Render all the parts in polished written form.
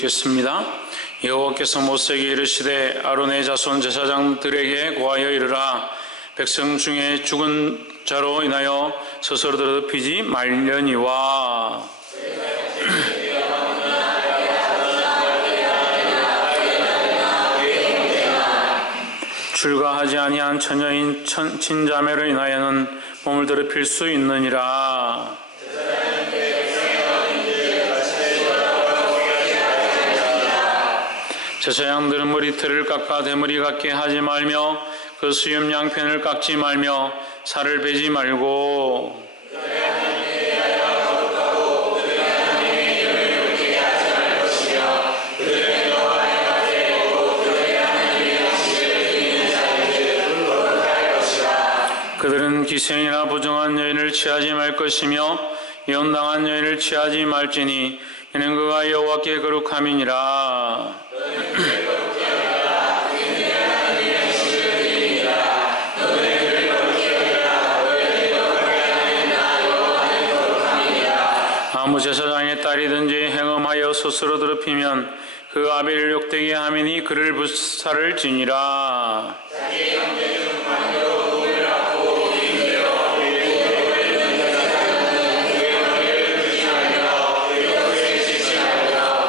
읽겠습니다. 여호와께서 모세에게 이르시되 아론의 자손 제사장들에게 고하여 이르라. 백성 중에 죽은 자로 인하여 스스로 더럽히지 말려니와 출가하지 아니한 처녀인 친자매로 인하여는 몸을 더럽힐 수 있느니라. 제사장들은 머리털을 깎아 대머리 같게 하지 말며 그 수염 양편을 깎지 말며 살을 베지 말고 그들은 기생이나 부정한 여인을 취하지 말 것이며 이혼당한 여인을 취하지 말지니 이는 그가 여호와께 거룩함이니라. 아무 제사장의 딸이든지 행음하여 스스로 더럽히면 그 아비를 욕되게 하미니 그를 불살을 지니라.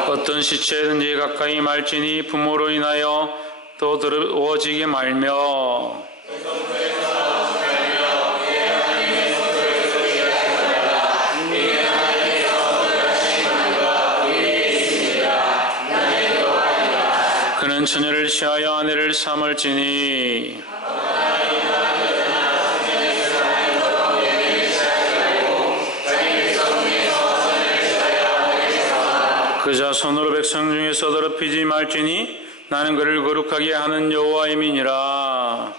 어떤 시체든지 가까이 말지니 부모로 인하여 또 더러워지게 말며 그는 처녀를 취하여 아내를 삼을지니 그 자손으로 백성 중에서 더럽히지 말지니 나는 그를 거룩하게 하는 여호와임이니라.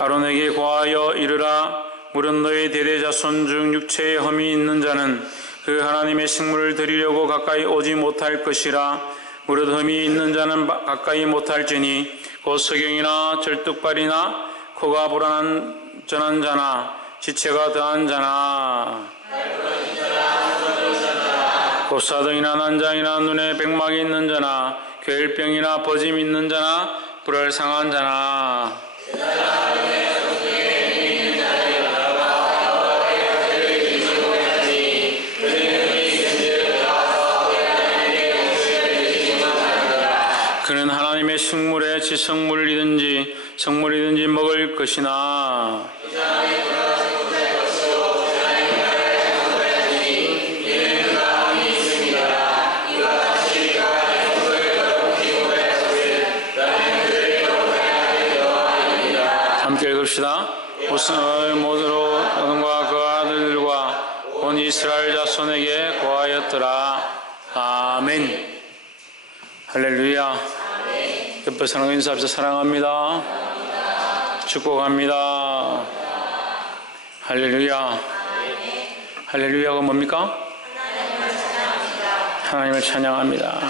아론에게 고하여 이르라. 물은 너희 대대자손 중 육체에 흠이 있는 자는 그 하나님의 식물을 드리려고 가까이 오지 못할 것이라. 무릇 흠이 있는 자는 가까이 못할지니 곧 석영이나 절뚝발이나 코가 불안전한 자나 지체가 더한 자나 곱사등이나 난장이나 눈에 백막이 있는 자나 괴혈병이나 버짐 있는 자나 불알 상한 자나 그는 하나님의 식물에 지성물이든지 성물이든지 먹을 것이나 함께 읽읍시다. 모세는 모두로 아론과 그 아들들과 온 이스라엘 자손에게 고하였더라. 아멘. 할렐루야. 옆에 사랑하는 인사합시다. 사랑합니다. 축복합니다. 할렐루야. 할렐루야가 뭡니까? 하나님을 찬양합니다.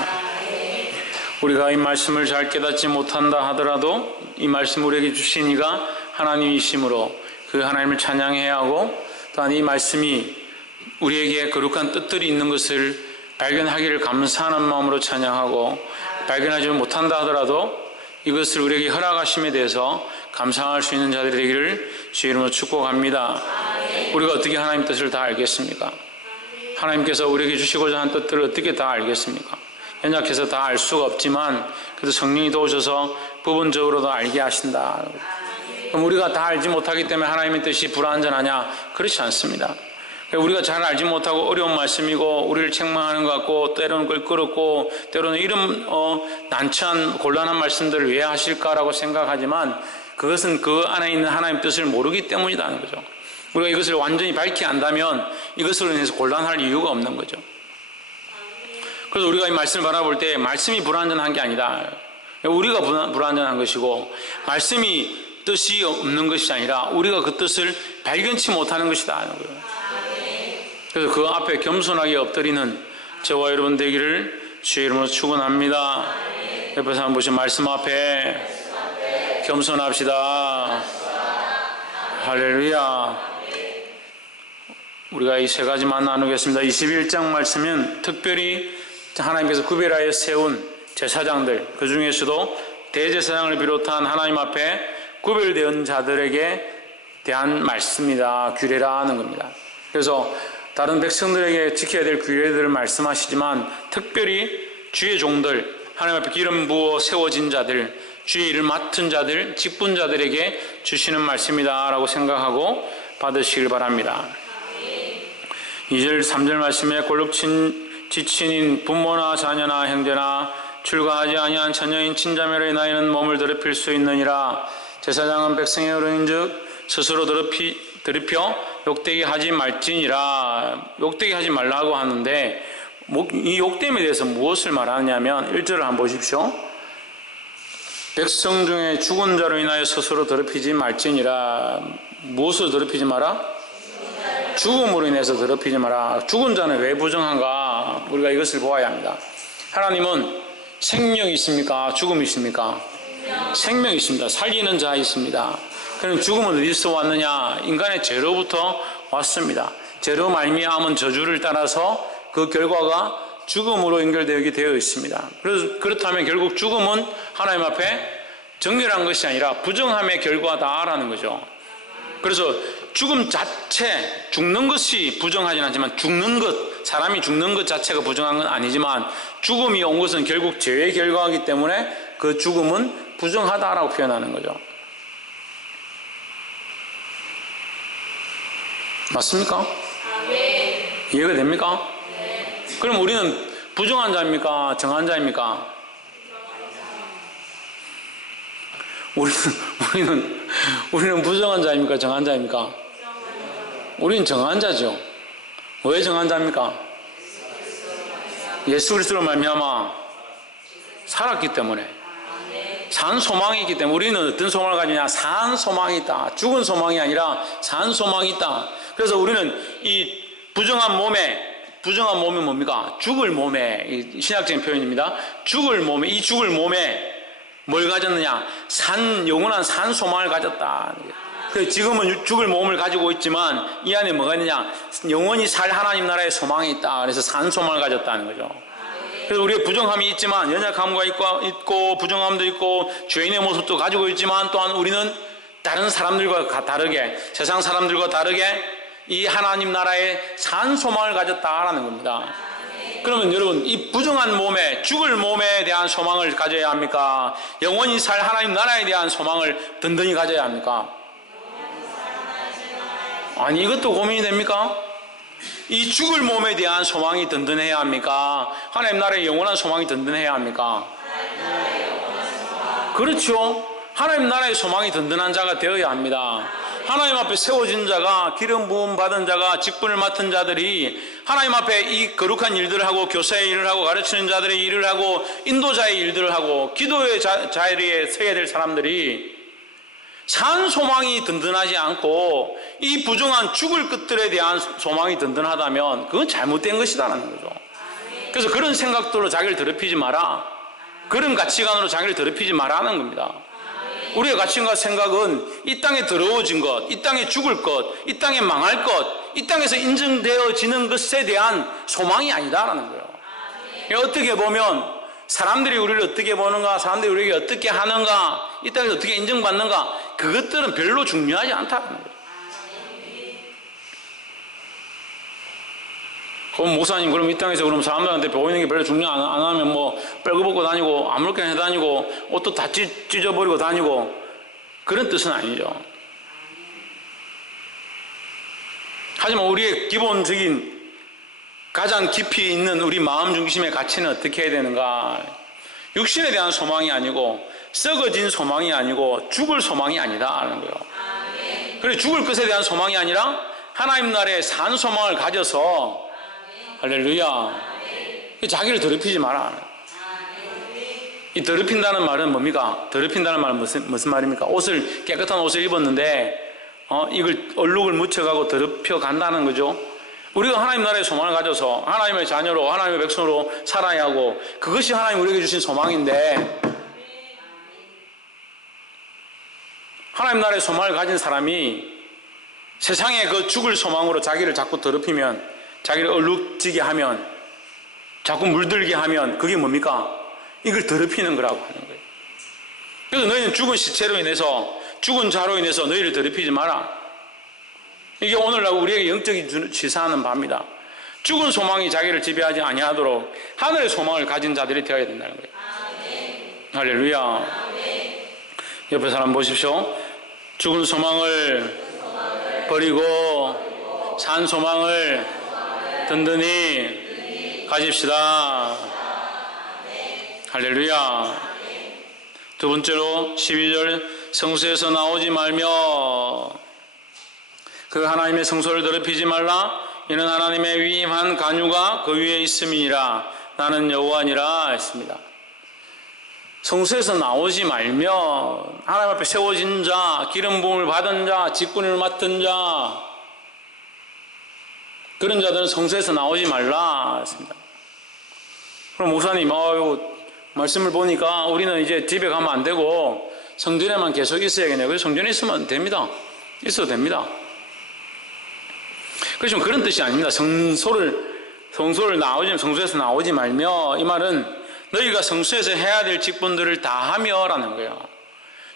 우리가 이 말씀을 잘 깨닫지 못한다 하더라도 이 말씀 우리에게 주신 이가 하나님이시므로 그 하나님을 찬양해야 하고, 또한 이 말씀이 우리에게 거룩한 뜻들이 있는 것을 발견하기를 감사하는 마음으로 찬양하고, 발견하지 못한다 하더라도 이것을 우리에게 허락하심에 대해서 감사할 수 있는 자들이 되기를 주의 이름으로 축복합니다. 우리가 어떻게 하나님 뜻을 다 알겠습니까? 하나님께서 우리에게 주시고자 하는 뜻들을 어떻게 다 알겠습니까? 연약해서 다 알 수가 없지만 그래도 성령이 도우셔서 부분적으로도 알게 하신다. 그럼 우리가 다 알지 못하기 때문에 하나님의 뜻이 불완전하냐? 그렇지 않습니다. 우리가 잘 알지 못하고 어려운 말씀이고 우리를 책망하는 것 같고 때로는 껄끄럽고 때로는 이런 난처한 곤란한 말씀들을 왜 하실까라고 생각하지만 그것은 그 안에 있는 하나님의 뜻을 모르기 때문이라는 거죠. 우리가 이것을 완전히 밝히 안다면 이것으로 인해서 곤란할 이유가 없는 거죠. 그래서 우리가 이 말씀을 바라볼 때 말씀이 불완전한 게 아니다. 우리가 불완전한 것이고 말씀이 뜻이 없는 것이 아니라 우리가 그 뜻을 발견치 못하는 것이다 하는 거예요. 그래서 그 앞에 겸손하게 엎드리는 저와 여러분 되기를 주의 이름으로 축원합니다. 옆에서 한번 보신 말씀 앞에 겸손합시다. 할렐루야. 우리가 이 세 가지만 나누겠습니다. 21장 말씀은 특별히 하나님께서 구별하여 세운 제사장들, 그 중에서도 대제사장을 비롯한 하나님 앞에 구별된 자들에게 대한 말씀이다, 규례라는 겁니다. 그래서 다른 백성들에게 지켜야 될 규례들을 말씀하시지만 특별히 주의 종들, 하나님 앞에 기름 부어 세워진 자들, 주의 일을 맡은 자들, 직분자들에게 주시는 말씀이다 라고 생각하고 받으시길 바랍니다. 2절 3절 말씀에 골록 지친인 부모나 자녀나 형제나 출가하지 아니한 처녀인 친자매로 인하여는 몸을 더럽힐 수 있느니라. 제사장은 백성의 어른인즉 스스로 더럽혀 욕되게 하지 말지니라. 욕되게 하지 말라고 하는데 이 욕됨에 대해서 무엇을 말하느냐면 1절을 한번 보십시오. 백성 중에 죽은 자로 인하여 스스로 더럽히지 말지니라. 무엇을 더럽히지 마라? 죽음으로 인해서 더럽히지 마라. 죽은 자는 왜 부정한가? 우리가 이것을 보아야 합니다. 하나님은 생명이 있습니까? 죽음이 있습니까? 생명이 있습니다. 살리는 자 있습니다. 그럼 죽음은 어디서 왔느냐? 인간의 죄로부터 왔습니다. 죄로 말미암은 저주를 따라서 그 결과가 죽음으로 연결되게 되어 있습니다. 그래서 그렇다면 결국 죽음은 하나님 앞에 정결한 것이 아니라 부정함의 결과다라는 거죠. 그래서 죽음 자체, 죽는 것이 부정하지는 않지만 죽는 것, 사람이 죽는 것 자체가 부정한 건 아니지만 죽음이 온 것은 결국 죄의 결과이기 때문에 그 죽음은 부정하다라고 표현하는 거죠. 맞습니까? 이해가 됩니까? 그럼 우리는 부정한 자입니까? 정한 자입니까? 우리는 부정한 자입니까? 정한 자입니까? 우리는 정한 자죠. 왜 정한 자입니까? 예수 그리스도로 말미암아 살았기 때문에, 산 소망이 있기 때문에. 우리는 어떤 소망을 가지냐? 산 소망이 있다. 죽은 소망이 아니라 산 소망이 있다. 그래서 우리는 이 부정한 몸이 뭡니까? 죽을 몸에, 신학적인 표현입니다. 죽을 몸에, 이 죽을 몸에 뭘 가졌느냐? 영원한 산 소망을 가졌다. 그래서 지금은 죽을 몸을 가지고 있지만 이 안에 뭐가 있느냐? 영원히 살 하나님 나라의 소망이 있다. 그래서 산 소망을 가졌다는 거죠. 그래서 우리가 부정함이 있지만, 연약함과 있고 부정함도 있고 죄인의 모습도 가지고 있지만, 또한 우리는 다른 사람들과 다르게, 세상 사람들과 다르게 이 하나님 나라의 산 소망을 가졌다라는 겁니다. 그러면 여러분, 이 부정한 몸에, 죽을 몸에 대한 소망을 가져야 합니까? 영원히 살 하나님 나라에 대한 소망을 든든히 가져야 합니까? 아니, 이것도 고민이 됩니까? 이 죽을 몸에 대한 소망이 든든해야 합니까? 하나님 나라의 영원한 소망이 든든해야 합니까? 그렇죠. 하나님 나라의 소망이 든든한 자가 되어야 합니다. 하나님 앞에 세워진 자가, 기름 부음 받은 자가, 직분을 맡은 자들이 하나님 앞에 이 거룩한 일들을 하고, 교사의 일을 하고, 가르치는 자들의 일을 하고, 인도자의 일들을 하고, 기도의 자리에 서야 될 사람들이 산 소망이 든든하지 않고 이 부정한 죽을 것들에 대한 소망이 든든하다면 그건 잘못된 것이다라는 거죠. 그래서 그런 생각들로 자기를 더럽히지 마라. 그런 가치관으로 자기를 더럽히지 마라는 겁니다. 우리의 가치관과 생각은 이 땅에 더러워진 것, 이 땅에 죽을 것, 이 땅에 망할 것, 이 땅에서 인정되어지는 것에 대한 소망이 아니다라는 거예요. 어떻게 보면 사람들이 우리를 어떻게 보는가, 사람들이 우리에게 어떻게 하는가, 이 땅에서 어떻게 인정받는가, 그것들은 별로 중요하지 않다는 거예요. 그럼 목사님, 그럼 이 땅에서 그럼 사람들한테 보이는 게 별로 중요 안 하면 뭐 빨개벗고 다니고 아무렇게나 해 다니고 옷도 다 찢어버리고 다니고, 그런 뜻은 아니죠. 하지만 우리의 기본적인 가장 깊이 있는 우리 마음 중심의 가치는 어떻게 해야 되는가? 육신에 대한 소망이 아니고, 썩어진 소망이 아니고, 죽을 소망이 아니다 하는 거예요. 그래서 죽을 것에 대한 소망이 아니라 하나님 나라의 산 소망을 가져서, 할렐루야, 자기를 더럽히지 마라. 이 더럽힌다는 말은 뭡니까? 더럽힌다는 말은 무슨 말입니까? 깨끗한 옷을 입었는데 이걸 얼룩을 묻혀가고 더럽혀 간다는 거죠. 우리가 하나님 나라의 소망을 가져서 하나님의 자녀로, 하나님의 백성으로 살아야 하고, 그것이 하나님 우리에게 주신 소망인데, 하나님 나라의 소망을 가진 사람이 세상에 그 죽을 소망으로 자기를 자꾸 더럽히면, 자기를 얼룩지게 하면, 자꾸 물들게 하면 그게 뭡니까? 이걸 더럽히는 거라고 하는 거예요. 그래서 너희는 죽은 시체로 인해서, 죽은 자로 인해서 너희를 더럽히지 마라. 이게 오늘날 우리에게 영적인 시사하는 바입니다. 죽은 소망이 자기를 지배하지 아니하도록 하늘의 소망을 가진 자들이 되어야 된다는 거예요. 아멘. 할렐루야. 아멘. 옆에 사람 보십시오. 죽은 소망을 버리고 산 소망을 든든히 가집시다. 할렐루야. 두 번째로 12절, 성소에서 나오지 말며 그 하나님의 성소를 더럽히지 말라. 이는 하나님의 위임한 간유가 그 위에 있음이니라. 나는 여호와니라 했습니다. 성소에서 나오지 말며, 하나님 앞에 세워진 자, 기름 부음을 받은 자, 직분을 맡은 자, 그런 자들은 성소에서 나오지 말라 했습니다. 그럼 목사님, 말씀을 보니까 우리는 이제 집에 가면 안 되고 성전에만 계속 있어야겠네요. 그래서 성전에 있으면 됩니다. 있어도 됩니다. 그렇지만 그런 뜻이 아닙니다. 성소에서 나오지 말며, 이 말은 너희가 성소에서 해야 될 직분들을 다 하며라는 거예요.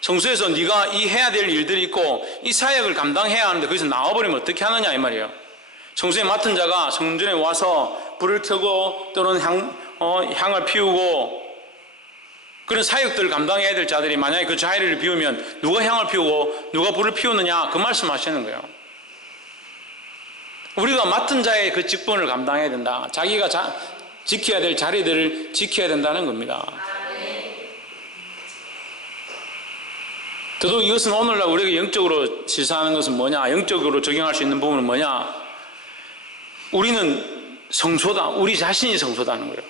성소에서 네가 이 해야 될 일들이 있고 이 사역을 감당해야 하는데 거기서 나와버리면 어떻게 하느냐 이 말이에요. 성소에 맡은 자가 성전에 와서 불을 켜고 또는 향을 피우고 그런 사역들을 감당해야 될 자들이 만약에 그 자리를 비우면 누가 향을 피우고 누가 불을 피우느냐 그 말씀하시는 거예요. 우리가 맡은 자의 그 직분을 감당해야 된다. 자기가 지켜야 될 자리들을 지켜야 된다는 겁니다. 더더욱 이것은 오늘날 우리에게 영적으로 시사하는 것은 뭐냐, 영적으로 적용할 수 있는 부분은 뭐냐, 우리는 성소다. 우리 자신이 성소다는 거예요.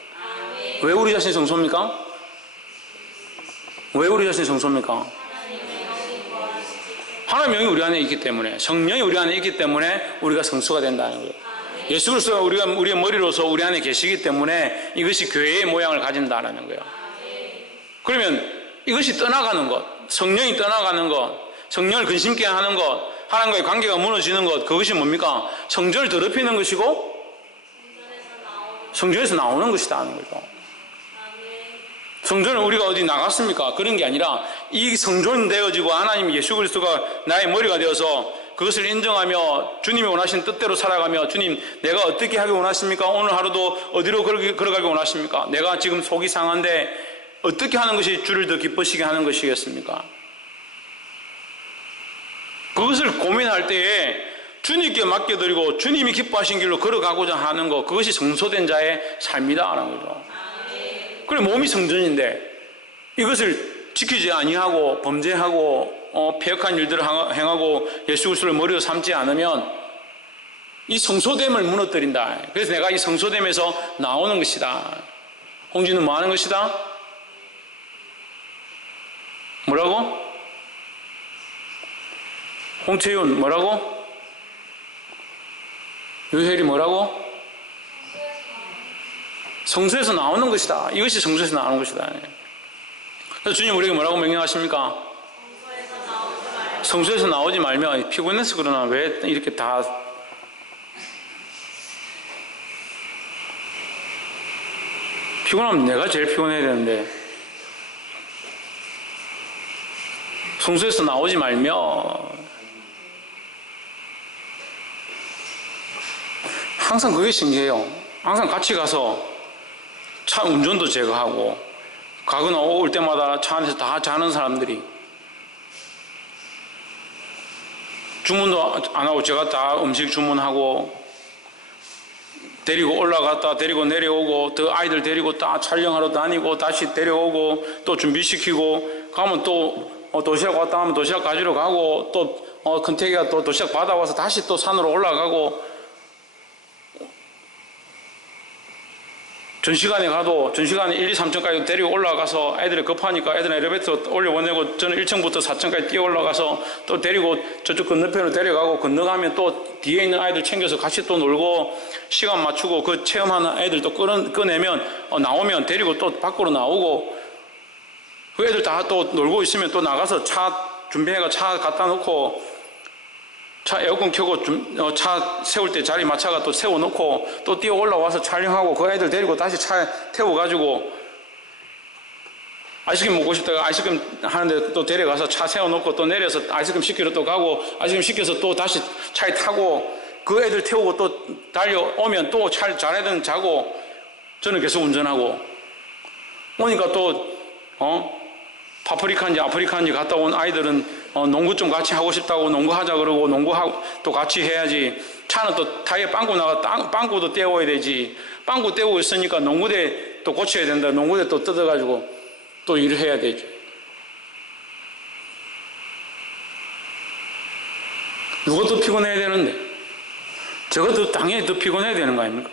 왜 우리 자신이 성소입니까? 왜 우리 자신이 성소입니까? 하나님의 영이 우리 안에 있기 때문에, 성령이 우리 안에 있기 때문에 우리가 성소가 된다는 거예요. 예수 그리스도가 우리의 머리로서 우리 안에 계시기 때문에 이것이 교회의 모양을 가진다는 거예요. 그러면 이것이 떠나가는 것, 성령이 떠나가는 것, 성령을 근심케 하는 것, 하나님과의 관계가 무너지는 것, 그것이 뭡니까? 성전을 더럽히는 것이고 성전에서 나오는 것이다 하는 거죠. 성전을 우리가 어디 나갔습니까? 그런 게 아니라 이 성전 되어지고 하나님 예수 그리스도가 나의 머리가 되어서 그것을 인정하며 주님이 원하신 뜻대로 살아가며, 주님 내가 어떻게 하기 원하십니까? 오늘 하루도 어디로 걸어가기 원하십니까? 내가 지금 속이 상한데 어떻게 하는 것이 주를 더 기쁘시게 하는 것이겠습니까? 그것을 고민할 때에 주님께 맡겨드리고 주님이 기뻐하신 길로 걸어가고자 하는 것, 그것이 성소된 자의 삶이다라는 거죠. 그래, 몸이 성전인데 이것을 지키지 아니하고 범죄하고 폐역한 일들을 행하고 예수 그리스도를 머리로 삼지 않으면 이 성소됨을 무너뜨린다. 그래서 내가 이 성소됨에서 나오는 것이다. 홍진은 뭐 하는 것이다? 뭐라고? 홍채윤 뭐라고? 유혜리 뭐라고? 성소에서 나오는 것이다. 이것이 성소에서 나오는 것이다. 그래서 주님 우리에게 뭐라고 명령하십니까? 성소에서 나오지 말며. 피곤해서 그러나 왜 이렇게 다 피곤하면 내가 제일 피곤해야 되는데. 성소에서 나오지 말며. 항상 그게 신기해요. 항상 같이 가서 차 운전도 제가 하고 가거나 올 때마다 차 안에서 다 자는 사람들이 주문도 안 하고 제가 다 음식 주문하고 데리고 올라갔다 데리고 내려오고 또 아이들 데리고 다 촬영하러 다니고 다시 데려오고 또 준비시키고 가면 또 도시락 왔다 하면 도시락 가지러 가고 또 큰태기가 또 도시락 받아와서 다시 또 산으로 올라가고 전시관에 가도 전시관에 1, 2, 3층까지 데리고 올라가서 애들이 급하니까 애들 엘리베이터 올려보내고 저는 1층부터 4층까지 뛰어 올라가서 또 데리고 저쪽 건너편으로 데려가고 건너가면 또 뒤에 있는 아이들 챙겨서 같이 또 놀고 시간 맞추고 그 체험하는 애들 또 꺼내면 나오면 데리고 또 밖으로 나오고 그 애들 다 또 놀고 있으면 또 나가서 차 준비해가 차 갖다 놓고 차 에어컨 켜고 차 세울 때 자리 맞춰가 또 세워놓고 또 뛰어 올라와서 촬영하고 그 애들 데리고 다시 차에 태워가지고 아이스크림 먹고 싶다가 아이스크림 하는데 또 데려가서 차 세워놓고 또 내려서 아이스크림 시키러 또 가고 아이스크림 시켜서 또 다시 차에 타고 그 애들 태우고 또 달려오면 또 자네들은 자고 저는 계속 운전하고 오니까 또 파프리카인지 아프리카인지 갔다 온 아이들은 농구 좀 같이 하고 싶다고 농구하자 그러고 농구하고 또 같이 해야지. 차는 또 타이어 빵꾸 나가 빵꾸도 떼워야 되지. 빵꾸 떼우고 있으니까 농구대 또 고쳐야 된다. 농구대 또 뜯어가지고 또 일을 해야 되지. 누가 더 피곤해야 되는데 저가 더 당연히 더 피곤해야 되는 거 아닙니까?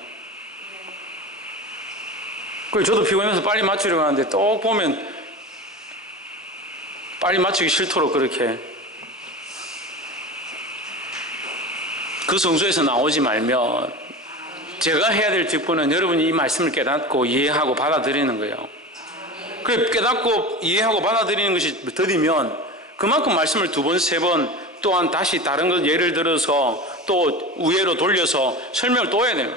그래서 저도 피곤해서 빨리 맞추려고 하는데 또 보면 빨리 맞추기 싫도록 그렇게 그 성소에서 나오지 말면 제가 해야 될 직분은 여러분이 이 말씀을 깨닫고 이해하고 받아들이는 거예요. 그래 깨닫고 이해하고 받아들이는 것이 더디면 그만큼 말씀을 두 번, 세 번 또한 다시 다른 것 예를 들어서 또 우회로 돌려서 설명을 또 해야 돼요.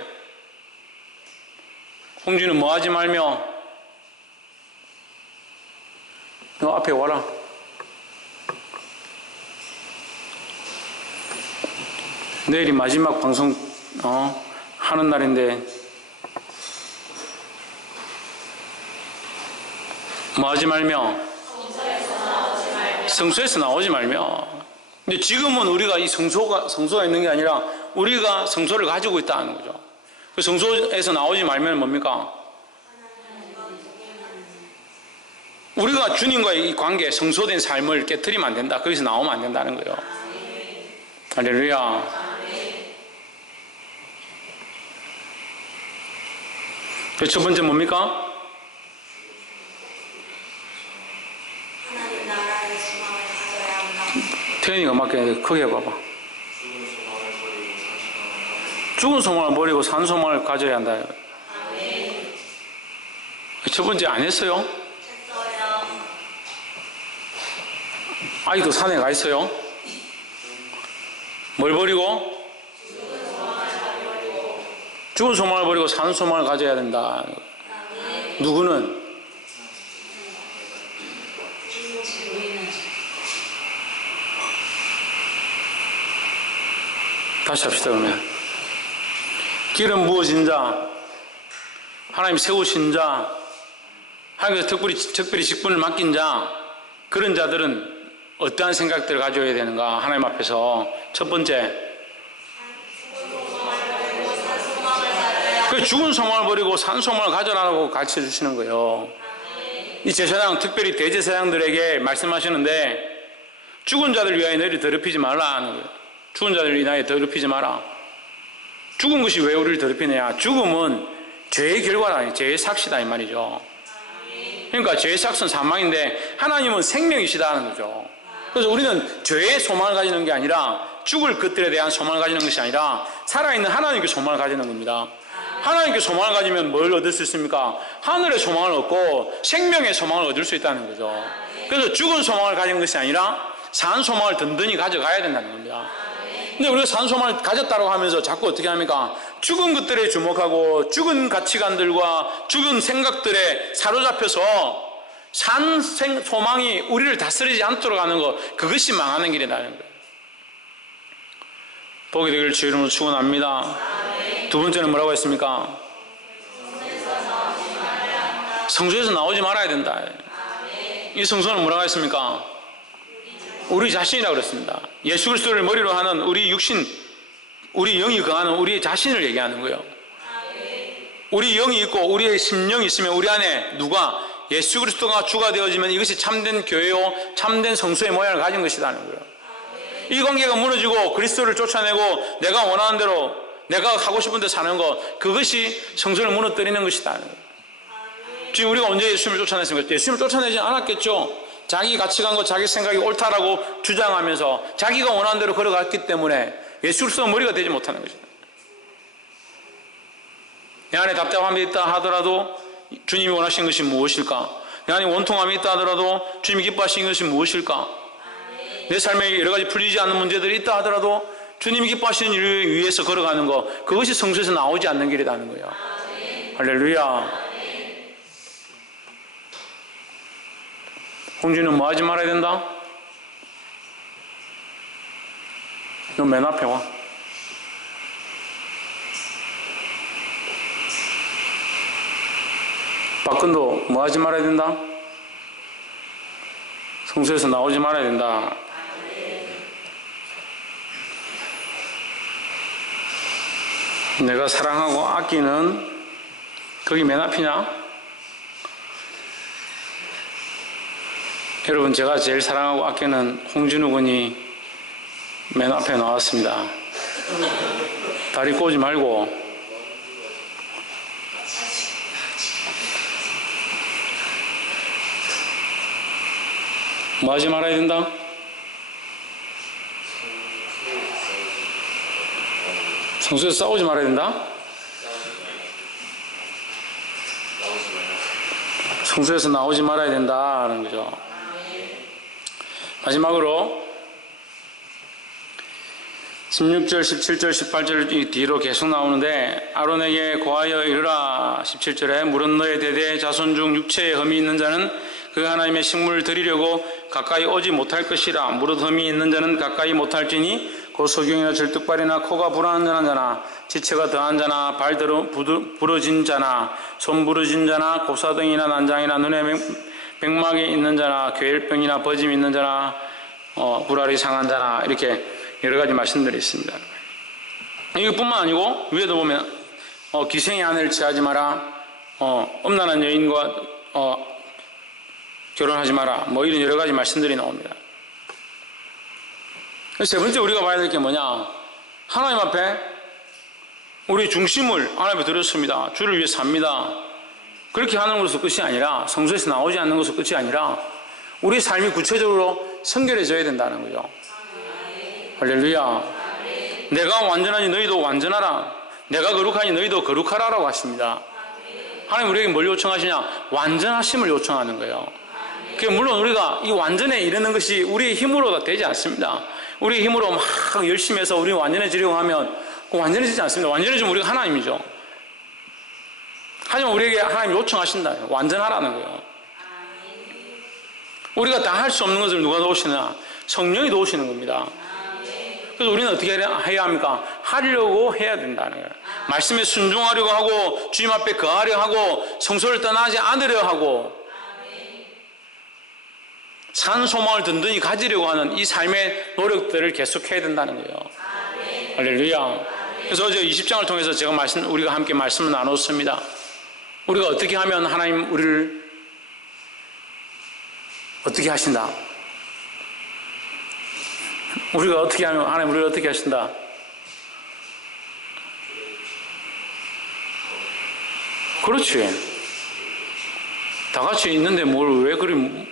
홍준은 뭐 하지 말며 너 앞에 와라. 내일이 마지막 방송 하는 날인데 뭐 하지 말며 성소에서 나오지 말며. 근데 지금은 우리가 이 성소가 있는 게 아니라 우리가 성소를 가지고 있다는 거죠. 그 성소에서 나오지 말면 뭡니까? 우리가 주님과의 이 관계, 성소된 삶을 깨트리면 안 된다. 거기서 나오면 안 된다는 거예요. 할렐루야. 첫 번째 뭡니까? 하나님 나라의 소망을 가져야 한다. 태연이가 맞게 크게 해봐봐. 죽은 소망을 버리고 산 소망을 가져야 한다. 아멘. 첫 번째 안 했어요? 했어요. 아직도 산에 가 있어요? 뭘 버리고? 죽은 소망을 버리고 산 소망을 가져야 된다. 누구는? 다시 합시다 그러면. 기름 부어진 자, 하나님 세우신 자, 하나님께서 특별히 직분을 맡긴 자, 그런 자들은 어떠한 생각들을 가져야 되는가? 하나님 앞에서 첫 번째, 그 죽은 소망을 버리고 산 소망을 가져라고 가르쳐 주시는 거예요. 이 제사장, 특별히 대제사장들에게 말씀하시는데 죽은 자들 위하여 너희를 더럽히지 말라 하는 거예요. 죽은 자들 위하여 더럽히지 마라. 죽은 것이 왜 우리를 더럽히느냐? 죽음은 죄의 결과다, 죄의 삭시다 이 말이죠. 그러니까 죄의 삭은 사망인데 하나님은 생명이시다는 거죠. 그래서 우리는 죄의 소망을 가지는 게 아니라 죽을 것들에 대한 소망을 가지는 것이 아니라 살아있는 하나님께 소망을 가지는 겁니다. 하나님께 소망을 가지면 뭘 얻을 수 있습니까? 하늘의 소망을 얻고 생명의 소망을 얻을 수 있다는 거죠. 그래서 죽은 소망을 가진 것이 아니라 산 소망을 든든히 가져가야 된다는 겁니다. 근데 우리가 산 소망을 가졌다고 하면서 자꾸 어떻게 합니까? 죽은 것들에 주목하고 죽은 가치관들과 죽은 생각들에 사로잡혀서 산 소망이 우리를 다스리지 않도록 하는 것, 그것이 망하는 길이라는 거예요. 복이 되기를 주의 이름으로 축원합니다. 두 번째는 뭐라고 했습니까? 성소에서 나오지 말아야 된다. 이 성소는 뭐라고 했습니까? 우리 자신이라고 그랬습니다. 예수 그리스도를 머리로 하는 우리 육신, 우리 영이 거하는 우리 자신을 얘기하는 거예요. 우리 영이 있고 우리의 심령이 있으면 우리 안에 누가 예수 그리스도가 주가 되어지면 이것이 참된 교회요 참된 성소의 모양을 가진 것이라는 거예요. 이 관계가 무너지고 그리스도를 쫓아내고 내가 원하는 대로 내가 하고 싶은 데 사는 것, 그것이 성소를 무너뜨리는 것이다. 지금 우리가 언제 예수님을 쫓아냈습니까? 예수님을 쫓아내지 않았겠죠. 자기 가치관과 자기 생각이 옳다라고 주장하면서 자기가 원하는 대로 걸어갔기 때문에 예수 그리스도가 머리가 되지 못하는 것이다. 내 안에 답답함이 있다 하더라도 주님이 원하신 것이 무엇일까? 내 안에 원통함이 있다 하더라도 주님이 기뻐하신 것이 무엇일까? 내 삶에 여러 가지 풀리지 않는 문제들이 있다 하더라도 주님이 기뻐하시는 일을 위해서 걸어가는 거, 그것이 성수에서 나오지 않는 길이라는 거예요. 할렐루야. 홍준이는 뭐 하지 말아야 된다? 너 맨 앞에 와. 박근도 뭐 하지 말아야 된다? 성수에서 나오지 말아야 된다. 내가 사랑하고 아끼는 거기 맨 앞이냐? 여러분, 제가 제일 사랑하고 아끼는 홍진우 군이 맨 앞에 나왔습니다. 다리 꼬지 말고. 뭐 하지 말아야 된다? 성수에서 싸우지 말아야 된다? 성수에서 나오지 말아야 된다는 거죠. 마지막으로 16절, 17절, 18절 뒤로 계속 나오는데, 아론에게 고하여 이르라. 17절에 물은 너의 대대 자손 중 육체에 흠이 있는 자는 그 하나님의 식물을 드리려고 가까이 오지 못할 것이라. 무릇 흠이 있는 자는 가까이 못할지니 곧 소경이나 절뚝발이나 코가 불안한 자나 지체가 더한 자나 발 부러진 자나 손 부러진 자나 곱사등이나 난장이나 눈에 백막이 있는 자나 괴혈병이나 버짐이 있는 자나 불알이 상한 자나, 이렇게 여러 가지 말씀들이 있습니다. 이것뿐만 아니고 위에도 보면 기생의 아내를 취하지 마라, 음란한 여인과 결혼하지 마라, 뭐 이런 여러 가지 말씀들이 나옵니다. 세 번째 우리가 봐야 될 게 뭐냐? 하나님 앞에 우리의 중심을 하나님 앞에 드렸습니다. 주를 위해 삽니다. 그렇게 하는 것으로 끝이 아니라, 성소에서 나오지 않는 것으로 끝이 아니라 우리의 삶이 구체적으로 성결해져야 된다는 거죠. 할렐루야. 내가 완전하니 너희도 완전하라. 내가 거룩하니 너희도 거룩하라라고 하십니다. 하나님 우리에게 뭘 요청하시냐? 완전하심을 요청하는 거예요. 물론 우리가 이 완전에 이르는 것이 우리의 힘으로 다 되지 않습니다. 우리의 힘으로 막 열심히 해서 우리 완전해지려고 하면 완전해지지 않습니다. 완전해지면 우리가 하나님이죠. 하지만 우리에게 하나님이 요청하신다. 완전하라는 거예요. 우리가 다 할 수 없는 것을 누가 도우시느냐? 성령이 도우시는 겁니다. 그래서 우리는 어떻게 해야 합니까? 하려고 해야 된다는 거예요. 말씀에 순종하려고 하고, 주님 앞에 거하려 하고, 성소를 떠나지 않으려 하고, 산 소망을 든든히 가지려고 하는 이 삶의 노력들을 계속해야 된다는 거예요. 할렐루야. 그래서 어제 20장을 통해서 우리가 함께 말씀을 나눴습니다. 우리가 어떻게 하면 하나님 우리를 어떻게 하신다? 우리가 어떻게 하면 하나님 우리를 어떻게 하신다? 그렇지. 다 같이 있는데 뭘 왜 그리.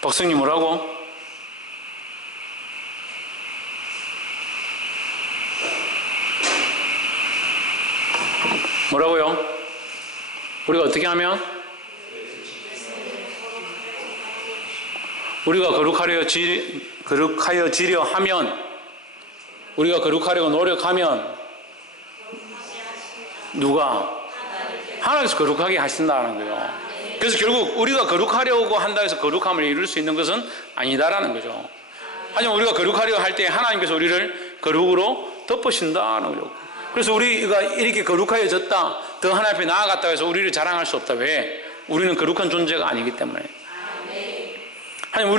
박성님 뭐라고? 뭐라고요? 우리가 어떻게 하면? 우리가 거룩하여 지려 하면, 우리가 거룩하려고 노력하면 누가? 하나님께서 거룩하게 하신다는 거예요. 그래서 결국 우리가 거룩하려고 한다 해서 거룩함을 이룰 수 있는 것은 아니다라는 거죠. 하지만 우리가 거룩하려고 할 때 하나님께서 우리를 거룩으로 덮으신다는 거죠. 그래서 우리가 이렇게 거룩하여졌다, 더 하나님 앞에 나아갔다 해서 우리를 자랑할 수 없다. 왜? 우리는 거룩한 존재가 아니기 때문에. 하나님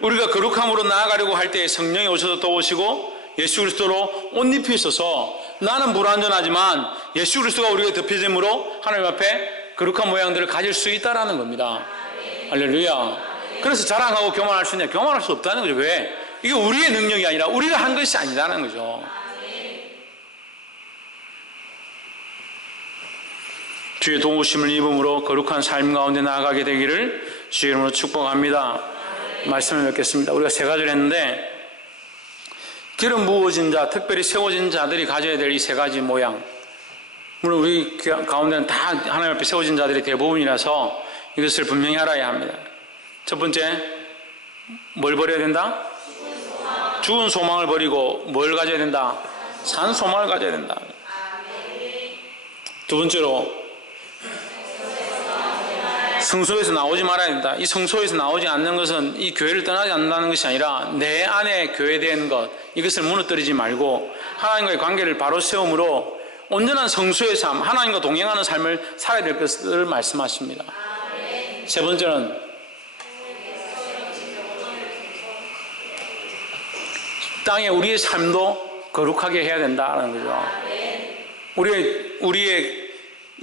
우리가 거룩함으로 나아가려고 할 때 성령이 오셔서 도우시고 예수 그리스도로 옷 입히셔서, 나는 불완전하지만 예수 그리스도가 우리에게 덮여짐으로 하나님 앞에 거룩한 모양들을 가질 수 있다라는 겁니다. 할렐루야. 그래서 자랑하고 교만할 수 있냐? 교만할 수 없다는 거죠. 왜? 이게 우리의 능력이 아니라 우리가 한 것이 아니라는 거죠. 주의 도우심을 입음으로 거룩한 삶 가운데 나아가게 되기를 주의 이름으로 축복합니다. 말씀을 맺겠습니다. 우리가 세 가지를 했는데, 기름 부어진 자, 특별히 세워진 자들이 가져야 될 이 세 가지 모양, 물론 우리 가운데는 다 하나님 앞에 세워진 자들이 대부분이라서 이것을 분명히 알아야 합니다. 첫 번째, 뭘 버려야 된다? 죽은 소망을 버리고 뭘 가져야 된다? 산 소망을 가져야 된다. 두 번째로 성소에서 나오지 말아야 된다. 이 성소에서 나오지 않는 것은 이 교회를 떠나지 않는다는 것이 아니라 내 안에 교회된 것, 이것을 무너뜨리지 말고 하나님과의 관계를 바로 세움으로 온전한 성수의 삶, 하나님과 동행하는 삶을 살아야 될 것을 말씀하십니다. 세 번째는 땅에 우리의 삶도 거룩하게 해야 된다는 거죠. 우리의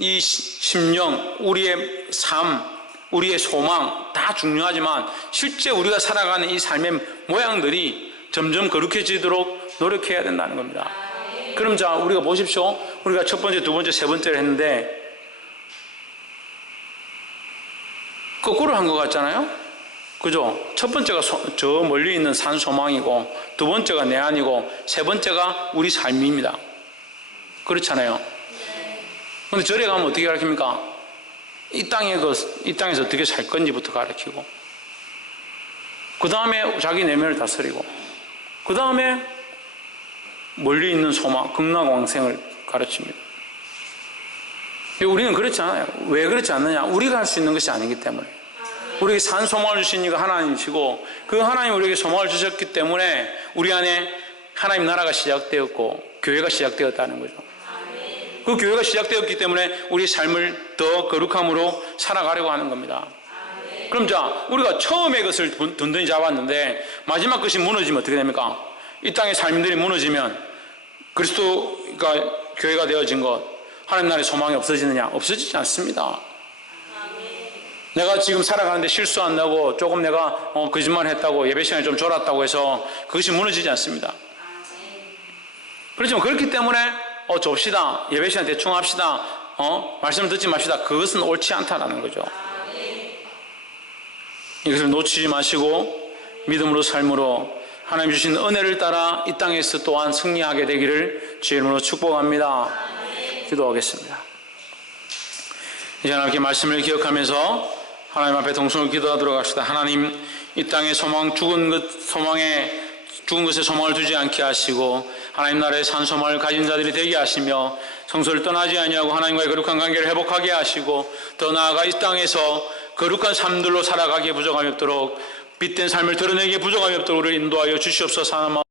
이 심령, 우리의 삶, 우리의 소망 다 중요하지만 실제 우리가 살아가는 이 삶의 모양들이 점점 거룩해지도록 노력해야 된다는 겁니다. 그럼 자, 우리가 보십시오. 우리가 첫 번째, 두 번째, 세 번째를 했는데 거꾸로 한 것 같잖아요? 그죠? 첫 번째가 저 멀리 있는 산 소망이고, 두 번째가 내 안이고, 세 번째가 우리 삶입니다. 그렇잖아요? 근데 절에 가면 어떻게 가르칩니까? 이 땅에서 어떻게 살 건지부터 가르치고, 그 다음에 자기 내면을 다스리고, 그 다음에 멀리 있는 소망, 극락왕생을 가르칩니다. 우리는 그렇지 않아요. 왜 그렇지 않느냐? 우리가 할 수 있는 것이 아니기 때문에. 우리에게 산 소망을 주신 이가 하나님이시고, 그 하나님이 우리에게 소망을 주셨기 때문에 우리 안에 하나님 나라가 시작되었고 교회가 시작되었다는 거죠. 그 교회가 시작되었기 때문에 우리 삶을 더 거룩함으로 살아가려고 하는 겁니다. 그럼 자, 우리가 처음에 것을 든든히 잡았는데 마지막 것이 무너지면 어떻게 됩니까? 이 땅의 삶들이 무너지면 그리스도가 교회가 되어진 것, 하나님 나라의 소망이 없어지느냐? 없어지지 않습니다. 내가 지금 살아가는데 실수 안 나고 조금 내가 거짓말 했다고, 예배 시간에 좀 졸았다고 해서 그것이 무너지지 않습니다. 그렇지만 그렇기 때문에 좁시다, 예배 시간 대충 합시다, 말씀을 듣지 맙시다, 그것은 옳지 않다라는 거죠. 이것을 놓치지 마시고 믿음으로 삶으로 하나님 주신 은혜를 따라 이 땅에서 또한 승리하게 되기를 주의 이름으로 축복합니다. 기도하겠습니다. 이제 이렇게 말씀을 기억하면서 하나님 앞에 동성을 기도하도록 합시다. 하나님, 이 땅의 소망, 죽은 것에 소망을 두지 않게 하시고 하나님 나라의 산 소망을 가진 자들이 되게 하시며 성소를 떠나지 아니하고 하나님과의 거룩한 관계를 회복하게 하시고 더 나아가 이 땅에서 거룩한 삶들로 살아가기에 부족함이 없도록 빛된 삶을 드러내기에 부족함이 없도록 우리를 인도하여 주시옵소서.